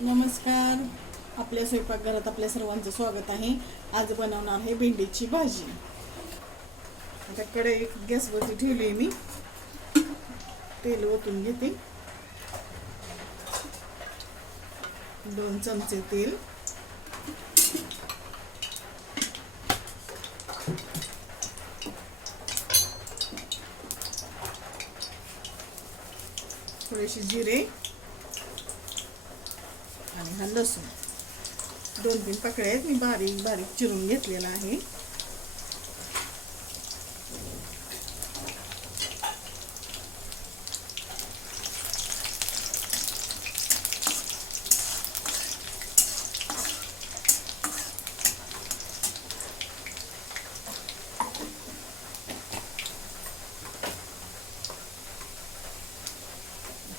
नमस्कार. आपल्या स्वयंपाकघरात आपल्या सर्वांचं स्वागत आहे. आज बनवणार आहे भेंडीची भाजी. आता कढई गॅसवरती ठेवली आहे मी. तेल ओतून घेते. दोन चमचे तेल. थोडेसे जिरे. आणि हा लसूण. दोन तीन पाकळ्या आहेत मी बारीक बारीक चिरून घेतलेला आहे.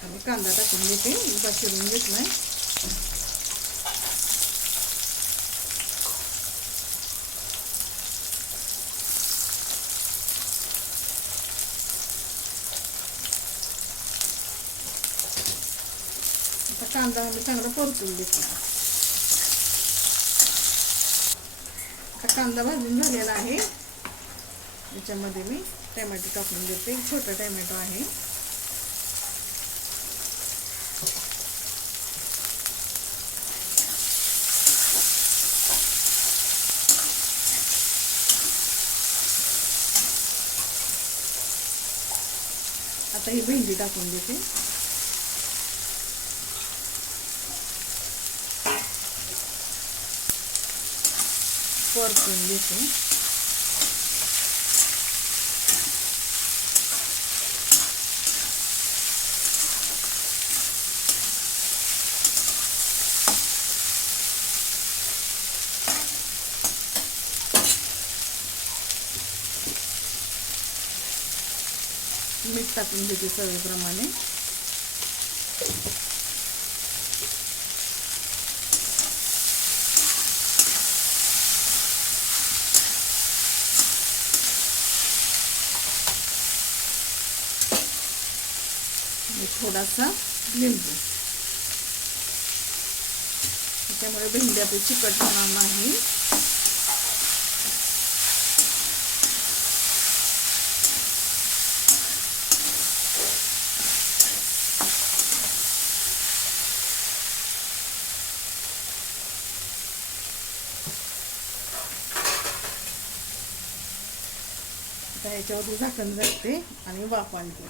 मी कांदा टाकून घेते उभा चिरून घेतलाय. कांदा मी चांगला परतून घेतला. आता कांदा भाजून झालेला आहे. याच्यामध्ये मी टॅमॅटो टाकून देते. छोटा टॅमॅटो आहे. आता ही भेंडी टाकून देते. परतून घेते. मीठ टाकून घेते चवीप्रमाणे आणि थोडासा लिंबू त्याच्यामुळे भेंडी आपली चिकट होणार नाही. याच्यावरती झाकण जाते आणि वाफ आणते.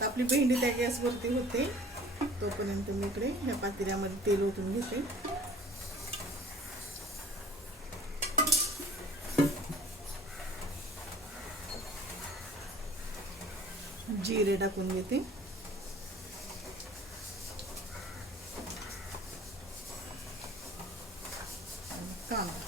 तर आपली भेंडी त्या गॅसवरती होते. तोपर्यंत मी इकडे ह्या पातेल्यामध्ये तेल ओतून घेते. जिरे टाकून घेते आणि कांदा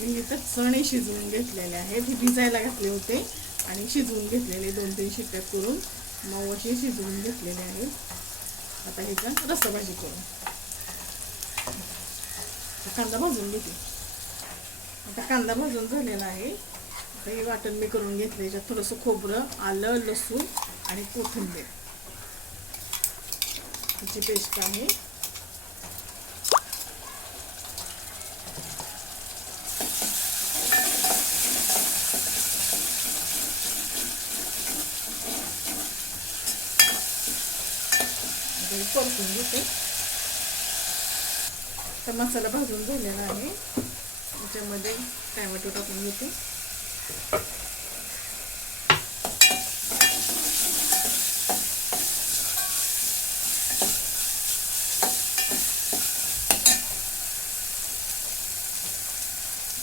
मी इथं चणे शिजवून घेतलेले आहेत हे भिजायला घातले होते आणि शिजवून घेतलेले दोन तीन शिट्ट्या करून मऊ असे शिजवून घेतलेले आहेत आता ह्याचा रस्साभाजी करू. कांदा भाजून घेते. आता कांदा भाजून झालेला आहे. आता हे वाटण मी करून घेतले याच्यात थोडंसं खोबरं आलं लसूण आणि कोथिंबीर. त्याची पेस्ट आहे. परतून घेते. तर मसाला भाजून झालेला आहे. त्याच्यामध्ये टॅमॅटो टाकून घेते.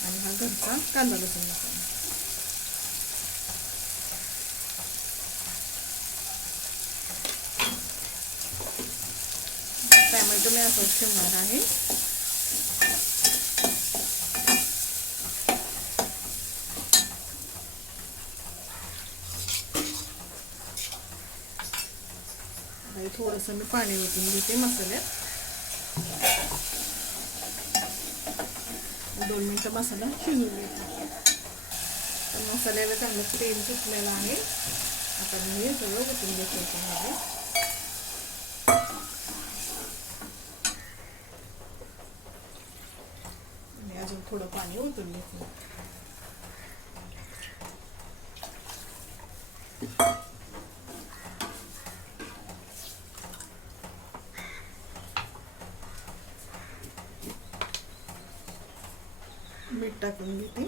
आणि हा घरचा कांदा लसूण मसाला टॅमॅटो मी असंच ठेवणार आहे. थोडंसं मी पाणी ओतून घेते मसाल्यात. दोन मिनटं मसाला शिजून घेते. तर मसाल्याला चांगलं तेल सुटलेलं आहे. आता मी हे सगळं ओतून घेते त्यामध्ये आणि अजून थोडं पाणी ओतून घेते मीठ टाकून घेते.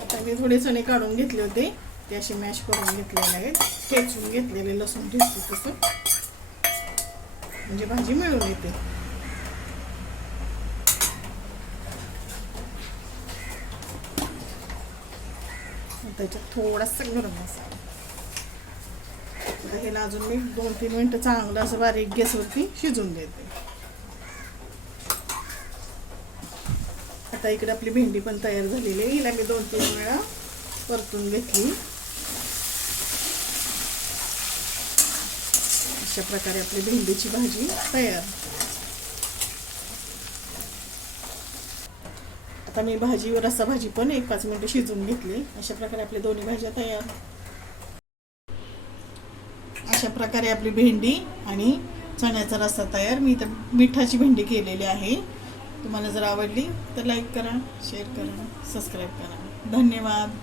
आता मी थोडे चणे काढून घेतले होते. ते असे मॅश करून घेतलेले आहेत. ठेचून घेतलेले लसूण ठेवतो तसं. म्हणजे भाजी मिळून येते. त्याच्यात थोडासा गरम मसाला. ह्याला अजून मी दोन तीन मिनटं चांगलं असं बारीक गॅसवरती शिजून देते. आता इकडे आपली भेंडी पण तयार झालेली आहे. हिला मी दोन तीन वेळा परतून घेतली. अशा प्रकारे आपली भेंडीची भाजी तयार. आता मी भाजी रस्सा भाजी पण एक पाच मिनिटं शिजवून घेतली. अशा प्रकारे आपल्या दोन्ही भाज्या तयार. अशा प्रकारे आपली भेंडी आणि चण्याचा रस्सा तयार. मी तर मिठाची भेंडी केलेली आहे. तुम्हाला जर आवडली तर लाईक करा शेअर करा सबस्क्राईब करा. धन्यवाद.